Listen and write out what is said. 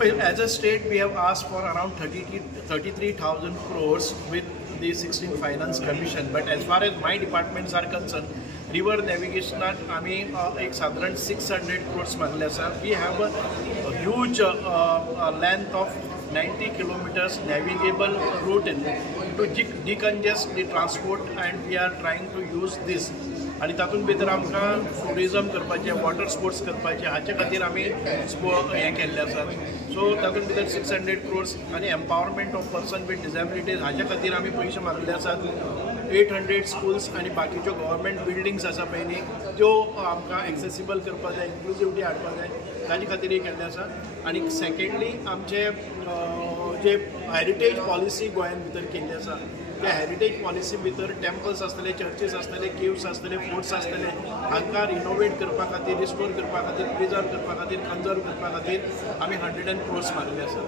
As a state, we have asked for around 33,000 crores with the 16 Finance Commission. But as far as my departments are concerned, river navigation आम्ही एक साधारण 600 crores मागले आसा. We have a huge length of 90 kilometers navigable route to decongest the transport, and we are trying to use this. आणि तातूंत भितर आमकां tourism करपाचें, water sports करपाचें, हाचे खातीर आमी हें केल्लें आसा. सो तातूंत भितर 600 crores आनी empowerment of person with disabilities हाचे खातीर आमी पयशे मागले आसात. 800 स्कूल्स आनी बाकीच्यो गव्हर्मेंट बिल्डिंग्स आसा पळय न्ही, त्यो आमकां एक्सेसिबल करपा जाय, इन्क्लुजिविटी हाडपा जाय, ताजे खातीर केल्लें आसा. आनी सेकेंडली आमचे जे हेरिटेज पॉलिसी गोंयान भितर केल्ली आसा, त्या हेरिटेज पॉलिसी भितर टेम्पल्स आसतले, चर्चीस आसतले, केव्स आसतले, फोर्ट्स आसतले, हांकां रिनोवेट करपा खातीर, रिस्टोर करपा खातीर, प्रिजर्व करपा खातीर, कन्जर्व करपा खातीर आमी 100 crores मारले आसा.